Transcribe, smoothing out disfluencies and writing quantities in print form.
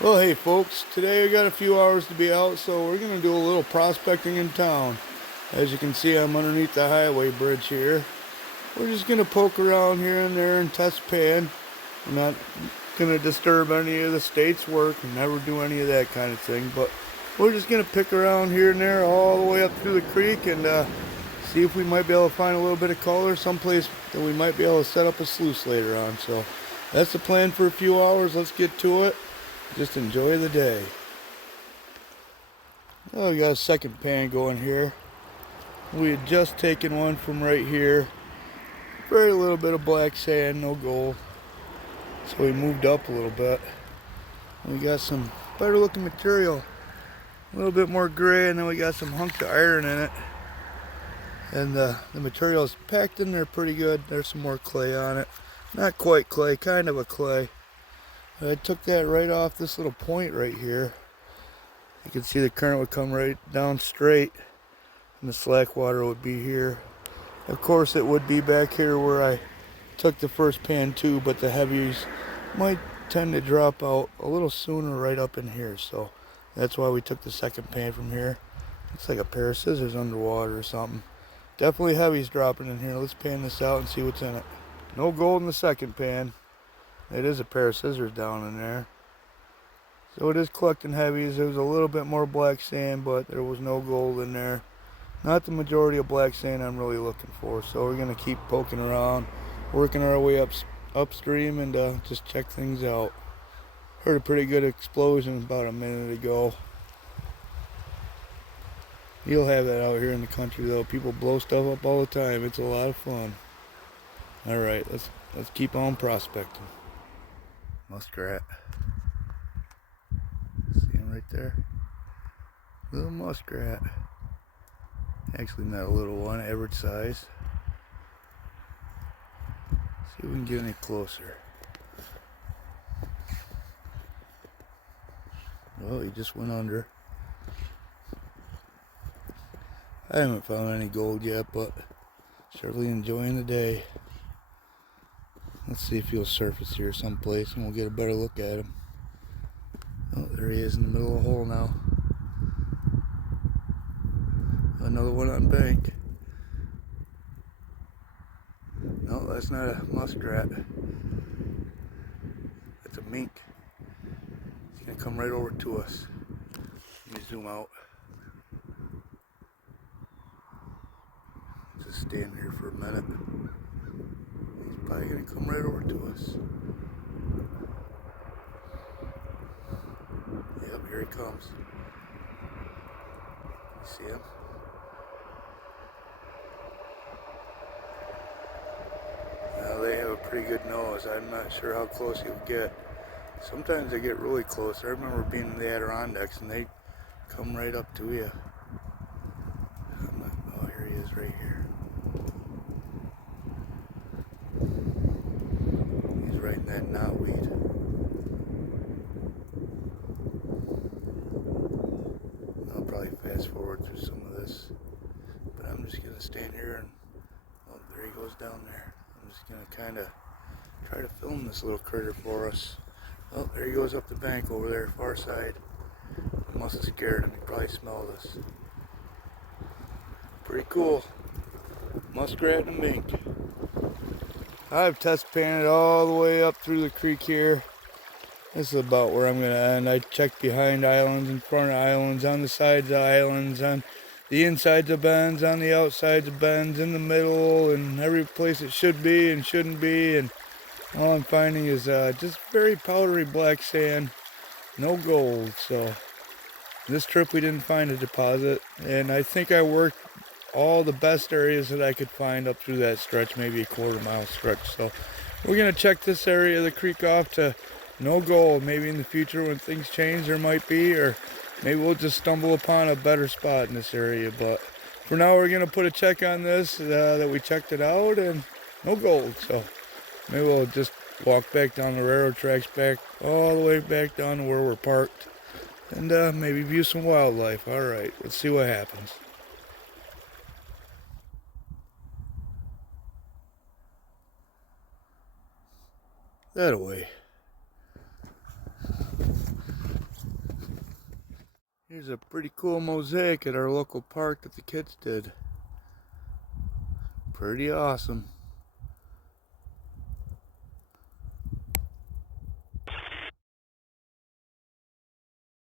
Well, hey folks, today I got a few hours to be out, so we're going to do a little prospecting in town. As you can see, I'm underneath the highway bridge here. We're just going to poke around here and there and test pan. We're not going to disturb any of the state's work and never do any of that kind of thing, but we're just going to pick around here and there all the way up through the creek and see if we might be able to find a little bit of color someplace that we might be able to set up a sluice later on. So that's the plan for a few hours. Let's get to it. Just enjoy the day. Oh, we got a second pan going here. We had just taken one from right here. Very little bit of black sand, no gold. So we moved up a little bit. We got some better looking material. A little bit more gray, and then we got some hunks of iron in it. And the material is packed in there pretty good. There's some more clay on it. Not quite clay, kind of a clay. I took that right off this little point right here. You can see the current would come right down straight, and the slack water would be here. Of course, it would be back here where I took the first pan too, but the heavies might tend to drop out a little sooner right up in here. So that's why we took the second pan from here. Looks like a pair of scissors underwater or something. Definitely heavies dropping in here. Let's pan this out and see what's in it. No gold in the second pan. It is a pair of scissors down in there. So it is collecting heavies. There was a little bit more black sand, but there was no gold in there. Not the majority of black sand I'm really looking for. So we're going to keep poking around, working our way upstream and just check things out. Heard a pretty good explosion about a minute ago. You'll have that out here in the country though. People blow stuff up all the time. It's a lot of fun. Alright, let's keep on prospecting. Muskrat. See him right there? Little muskrat. Actually not a little one, average size. See if we can get any closer. Well, he just went under. I haven't found any gold yet, but certainly enjoying the day. Let's see if he'll surface here someplace and we'll get a better look at him. Oh, there he is in the middle of the hole now. Another one on bank. No, that's not a muskrat. That's a mink. He's gonna come right over to us. Let me zoom out. Just stand here for a minute. He's probably gonna come right over to us. Yep, here he comes. You see him? Now they have a pretty good nose. I'm not sure how close he'll get. Sometimes they get really close. I remember being in the Adirondacks and they come right up to you. Oh, here he is right here. He's right in that knotweed. I'll probably fast forward through some of this, but I'm just gonna stand here and, oh, there he goes down there. I'm just gonna kind of try to film this little critter for us. Oh, there he goes up the bank over there, far side. I must have scared him. He probably smelled us. Pretty cool. Muskrat and mink. I've test panned all the way up through the creek here. This is about where I'm going to end. I checked behind islands, in front of islands, on the sides of islands, on the insides of bends, on the outsides of bends, in the middle, and every place it should be and shouldn't be. And all I'm finding is just very powdery black sand, no gold. So this trip we didn't find a deposit, and I think I worked all the best areas that I could find up through that stretch, maybe a quarter-mile stretch. So we're going to check this area of the creek off to no gold. Maybe in the future when things change there might be, or maybe we'll just stumble upon a better spot in this area. But for now we're going to put a check on this, that we checked it out, and no gold. So maybe we'll just walk back down the railroad tracks, back all the way back down to where we're parked, and maybe view some wildlife. All right, let's see what happens. That away. Here's a pretty cool mosaic at our local park that the kids did. Pretty awesome.